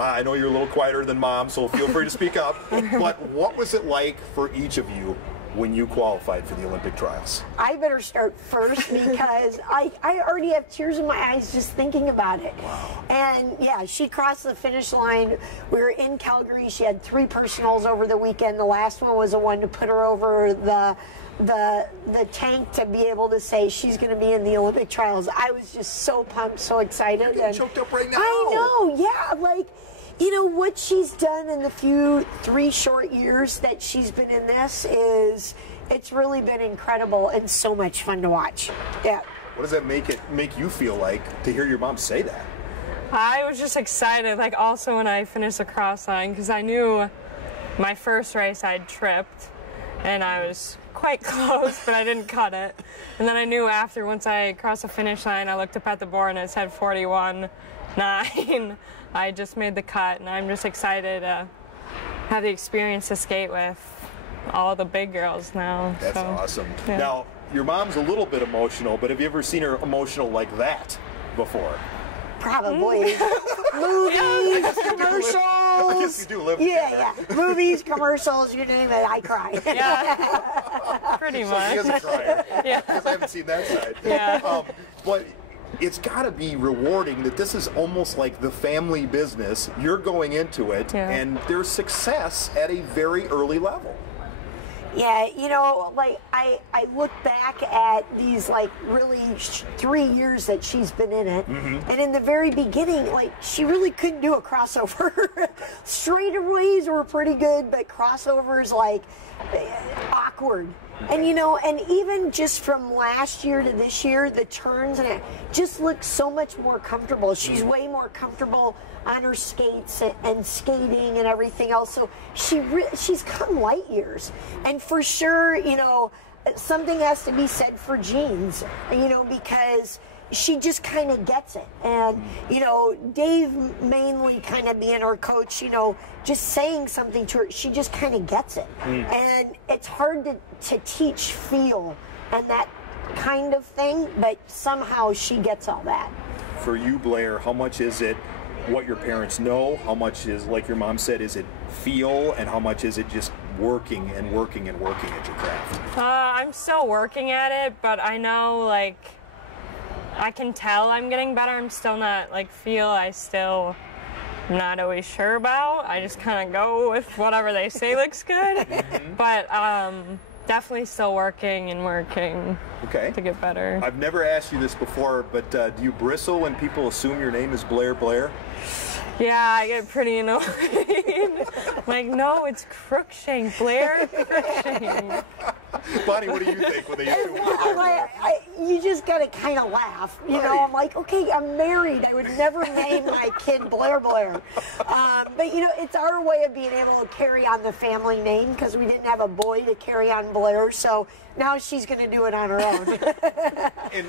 I know you're a little quieter than Mom, so feel free to speak up. But what was it like for each of you when you qualified for the Olympic trials? I better start first because I already have tears in my eyes just thinking about it. Wow. And yeah, she crossed the finish line. We were in Calgary. She had 3 personals over the weekend. The last one was the one to put her over the tank to be able to say she's going to be in the Olympic trials. I was just so pumped, so excited. You're getting choked up right now. I know, yeah, like, you know, what she's done in the 3 short years that she's been in this it's really been incredible and so much fun to watch. Yeah. What does that make you feel like to hear your mom say that? I was just excited, like also when I finished the cross line, because I knew my first race I'd tripped and I was quite close, but I didn't cut it. And then I knew after, once I crossed the finish line, I looked up at the board and it said 41.9. I just made the cut, and I'm just excited to have the experience to skate with all the big girls now. That's so awesome. Yeah. Now, your mom's a little bit emotional, but have you ever seen her emotional like that before? Probably. Movies, commercials. I guess you do live Yeah. Movies, commercials, you name it, I cry. Yeah, pretty much. She is a crier. Yeah. Because I haven't seen that side. Yeah. But it's got to be rewarding that this is almost like the family business. You're going into it, Yeah. and there's success at a very early level. Yeah, you know, like I look back at these like really 3 years that she's been in it, and in the very beginning, like she really couldn't do a crossover. Straightaways were pretty good, but crossovers like awkward. And you know, and even just from last year to this year, the turns and it just looks so much more comfortable. She's way more comfortable on her skates and skating and everything else. So she's come light years. And for sure, you know, something has to be said for Jeans, you know, because she just kind of gets it. And, you know, Dave mainly kind of being her coach, you know, just saying something to her, she just kind of gets it. And it's hard to teach feel and that kind of thing, but somehow she gets all that. For you, Blair, how much is it what your parents know? How much is, like your mom said, is it feel? And how much is it just working and working and working at your craft? I'm still working at it, but I know, like, I can tell I'm getting better. I'm still not, like, I'm not always sure about. I just kind of go with whatever they say looks good. But definitely still working and working to get better. I've never asked you this before, but do you bristle when people assume your name is Blair? Yeah, I get pretty annoyed. Like, no, it's Cruikshank, Blair Cruikshank. Bonnie, what do you think when they assume Blair? You just gotta kind of laugh, you know. I'm like, okay, I'm married. I would never name my kid Blair. But you know, it's our way of being able to carry on the family name because we didn't have a boy to carry on Blair. So now she's gonna do it on her own.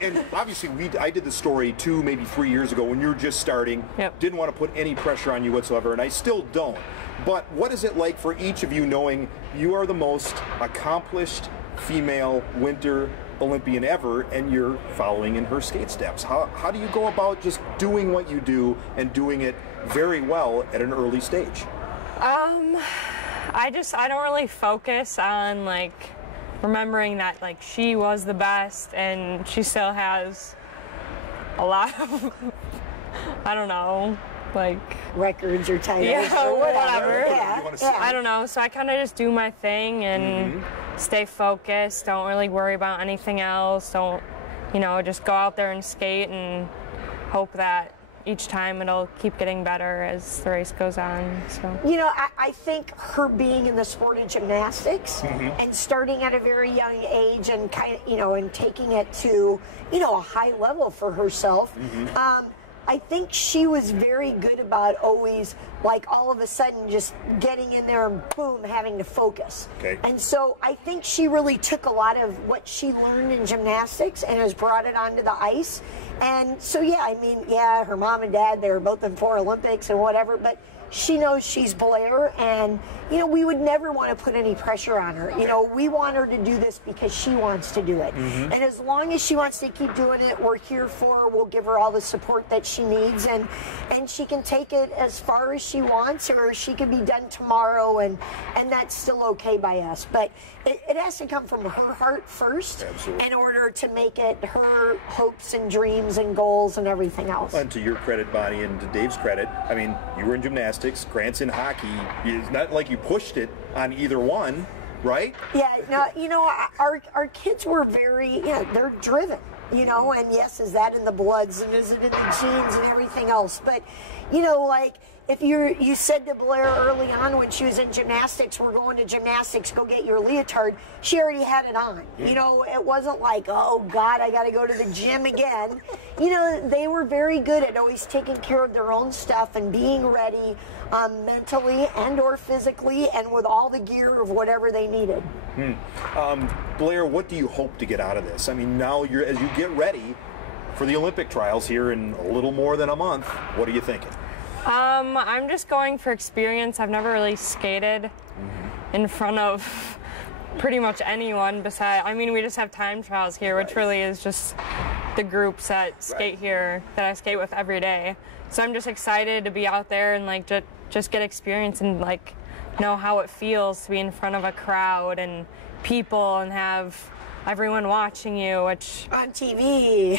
and obviously, I did the story 2, maybe 3 years ago when you were just starting. Yep. Didn't want to put any pressure on you whatsoever, and I still don't. But what is it like for each of you knowing you are the most accomplished female Winter Olympian ever, and you're following in her skate steps? How do you go about just doing what you do and doing it very well at an early stage? I don't really focus on, like, remembering that, like, she was the best and she still has a lot of, I don't know, like, records or titles or whatever. Yeah. I don't know. So I kind of just do my thing and stay focused. Don't really worry about anything else. Don't, you know, just go out there and skate and hope that each time it'll keep getting better as the race goes on. So, you know, I think her being in the sport of gymnastics and starting at a very young age and kind of, you know, and taking it to, you know, a high level for herself. I think she was very good about always, like, all of a sudden just getting in there and boom, having to focus. And so I think she really took a lot of what she learned in gymnastics and has brought it onto the ice. And so, yeah, I mean, yeah, her mom and dad, they were both in 4 Olympics and whatever, but she knows she's Blair, and, you know, we would never want to put any pressure on her. You know, we want her to do this because she wants to do it. And as long as she wants to keep doing it, we're here for her. We'll give her all the support that she needs, and she can take it as far as she wants, or she can be done tomorrow, and that's still okay by us. But it has to come from her heart first. Absolutely. In order to make it her hopes and dreams and goals and everything else. And to your credit, Bonnie, and to Dave's credit, I mean, you were in gymnastics, Grant's in hockey. It's not like you pushed it on either one, right? Yeah, no, you know, our kids were very, they're driven, you know, and yes, is that in the bloods and is it in the genes and everything else? But, you know, like, if you said to Blair early on when she was in gymnastics, we're going to gymnastics, go get your leotard, she already had it on. You know, it wasn't like, oh, God, I got to go to the gym again. You know, they were very good at always taking care of their own stuff and being ready mentally and or physically and with all the gear of whatever they needed. Blair, what do you hope to get out of this? I mean, now as you get ready for the Olympic trials here in a little more than a month, what are you thinking? I'm just going for experience. I've never really skated in front of pretty much anyone besides, I mean, we just have time trials here, which really is just the groups that skate here that I skate with every day. So I'm just excited to be out there and like just get experience and like know how it feels to be in front of a crowd and people and have everyone watching you, which on TV.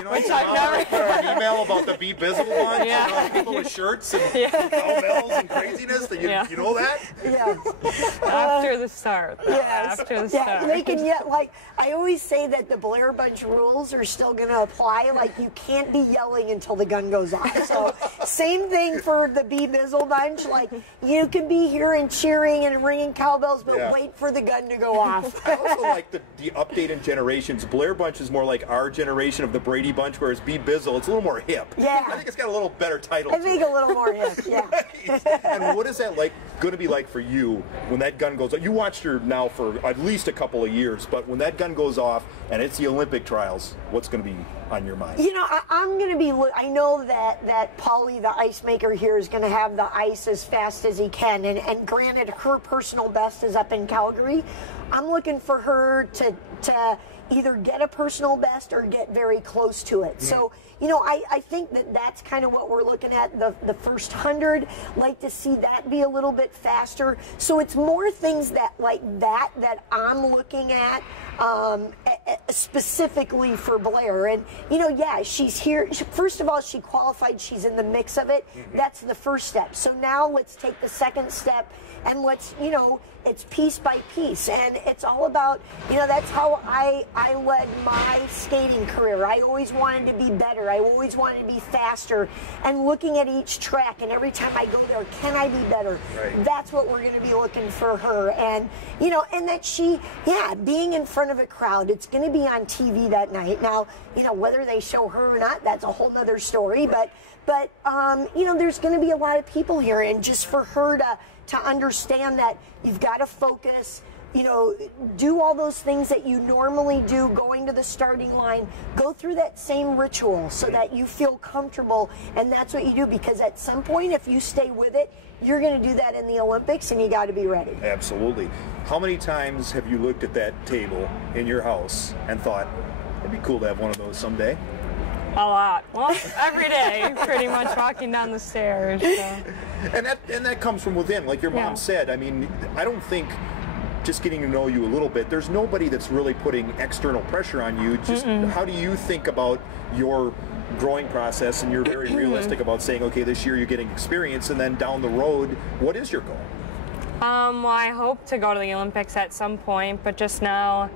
Which I've never put an email about the Be Visible one. Yeah. You know, people with shirts and cowbells and craziness. That you know that? Yeah. After the start. Yes. After the start. Yeah, they can yet, like, I always say that the Blair Bunch rules are still going to apply. Like, you can't be yelling until the gun goes off. So, same thing for the Be Bizzle Bunch. Like, you can be here and cheering and ringing cowbells, but wait for the gun to go off. I also like the update in generations. Blair Bunch is more like our generation of the Brady Bunch, whereas Be Bizzle, it's a little more hip. Yeah. I think it's got a little better title. I think a little more hip, yeah. Right. And what is that like going to be like for you when that gun goes off? You watched her now for at least a couple of years, but when that gun goes off and it's the Olympic trials, what's going to be on your mind? You know, I'm going to be, I know that Paulie, the ice maker here, is going to have the ice as fast as he can. And granted, her personal best is up in Calgary. I'm looking for her to either get a personal best or get very close to it. So, you know, I think that's kind of what we're looking at, the first 100. Like to see that be a little bit faster. So it's more things that I'm looking at specifically for Blair. And, you know, yeah, she's here. First of all, she qualified. She's in the mix of it. That's the first step. So now let's take the second step and let's, you know, it's piece by piece. And it's all about, you know, that's how I led my skating career. I always wanted to be better. I always wanted to be faster. And looking at each track, and every time I go there, can I be better? Right. That's what we're going to be looking for her. And, you know, and that she, being in front of a crowd, it's going to be on TV that night. Now, you know, whether they show her or not, that's a whole nother story. Right. But you know, there's going to be a lot of people here. And just for her to understand that you've got to focus, you know, do all those things that you normally do going to the starting line, go through that same ritual so that you feel comfortable, and that's what you do, because at some point, if you stay with it, you're going to do that in the Olympics, and you got to be ready. Absolutely. How many times have you looked at that table in your house and thought, it'd be cool to have one of those someday? A lot. Well, every day, pretty much walking down the stairs. So. And that comes from within, like your mom said. I mean, I don't think, just getting to know you a little bit, there's nobody that's really putting external pressure on you. Just how do you think about your growing process? And you're very realistic about saying, okay, this year you're getting experience, and then down the road, what is your goal? Well, I hope to go to the Olympics at some point, but just now,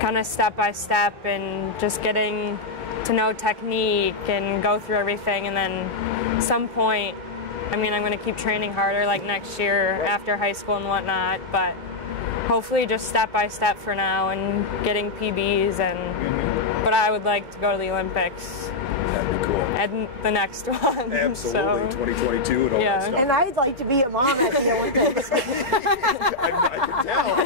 kind of step by step and just getting to know technique and go through everything, and then some point, I mean, I'm going to keep training harder like next year after high school and whatnot, but hopefully just step by step for now and getting PBs, and but I would like to go to the Olympics. That'd be cool. And the next one. Absolutely, so. 2022 and all that stuff. And I'd like to be a mom at the Olympics. I can tell.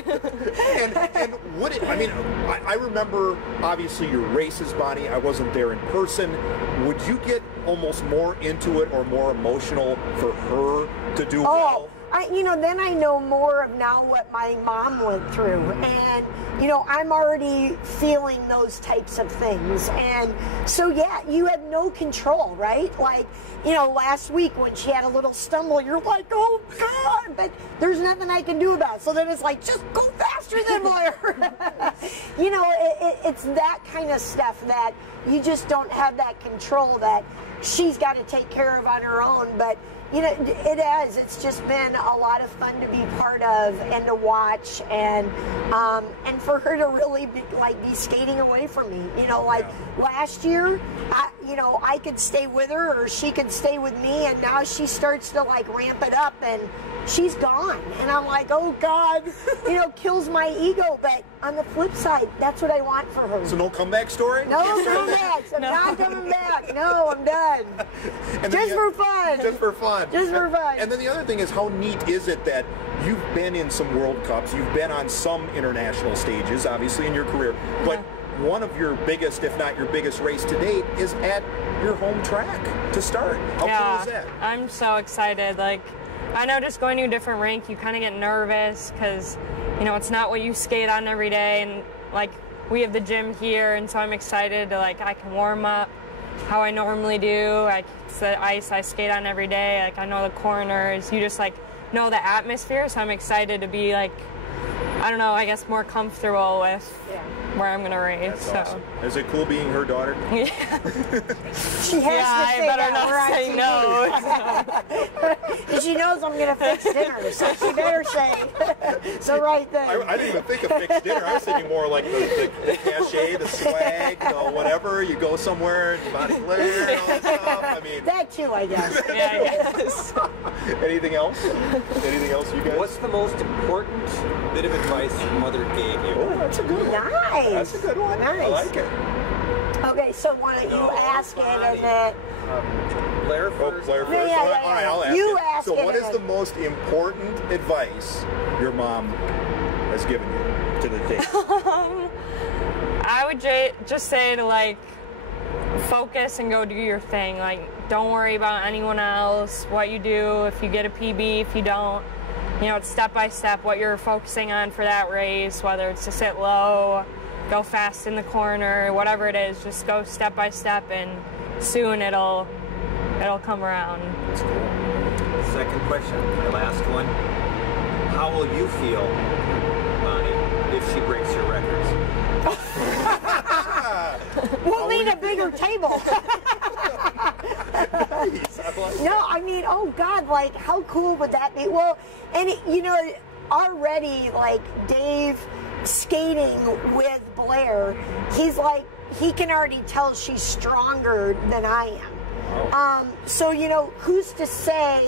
And what I mean, I remember obviously your races, Bonnie. I wasn't there in person. would you get almost more into it or more emotional for her to do well? Then I know more of now what my mom went through. And, I'm already feeling those types of things. And so, yeah, you have no control, right? Like, last week when she had a little stumble, you're like, oh, God, but there's nothing I can do about it. So then it's like, just go faster than Blair. It's that kind of stuff that you just don't have that control that she's got to take care of on her own. But it has. It's just been a lot of fun to be part of and to watch, and for her to really be skating away from me. Last year, I could stay with her or she could stay with me, and now she starts to ramp it up and she's gone, and I'm like, oh God, kills my ego. But on the flip side, that's what I want for her. So no comeback story? No comebacks. I'm not coming back. No, I'm done. Just for fun. Just for fun. Just for fun. And then the other thing is, how neat is it that you've been in some World Cups, you've been on some international stages, obviously, in your career, but one of your biggest, if not your biggest race to date is at your home track to start. How cool is that? I'm so excited. I know just going to a different rink, you kind of get nervous because, it's not what you skate on every day. And, we have the gym here, and so I'm excited to, I can warm up how I normally do. It's the ice I skate on every day. I know the corners. You just, know the atmosphere, so I'm excited to be, I don't know, I guess more comfortable with where I'm going to race. That's awesome. Is it cool being her daughter? Yeah. She has to say better that. not say no. She knows I'm going to fix dinner, so she better say. So right there. I didn't even think of fixed dinner. I was thinking more like the cachet, the swag, whatever. You go somewhere and body glare and all that stuff. I mean, that too, I guess. Yeah, I guess. Anything else? Anything else, you guys? What's the most important bit of advice your mother gave you? Oh, that's a good one. Nice. That's a good one. Nice. I like it. Okay, so why don't you ask it and then... Blair first. Oh, Blair first. Yeah. All right, I'll ask You it. ask So it what and is then- the most important advice your mom has given you to the date? I would just say to focus and go do your thing. Don't worry about anyone else, what you do, if you get a PB, if you don't. It's step by step what you're focusing on for that race, whether it's to sit low, go fast in the corner, whatever it is, just go step by step, and soon it'll come around. That's cool. Second question, the last one. How will you feel, Bonnie, if she breaks your records? We'll need a bigger table. Nice. I like No, I mean, oh God, how cool would that be? Well, and already, Dave skating with Blair, he's he can already tell she's stronger than I am. So, who's to say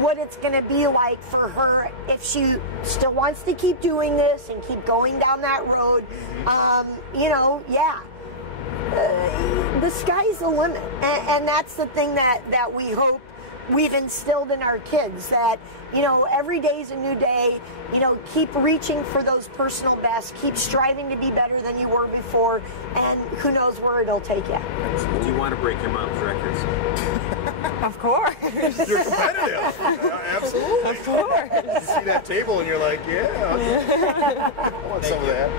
what it's going to be like for her if she still wants to keep doing this and keep going down that road. The sky's the limit, and that's the thing that we hope we've instilled in our kids, that every day's a new day. Keep reaching for those personal bests, keep striving to be better than you were before, and who knows where it'll take you. Do you want to break your mom's records? Of course. You're competitive. Absolutely. Of course. You see that table and you're like, yeah, I want some of that.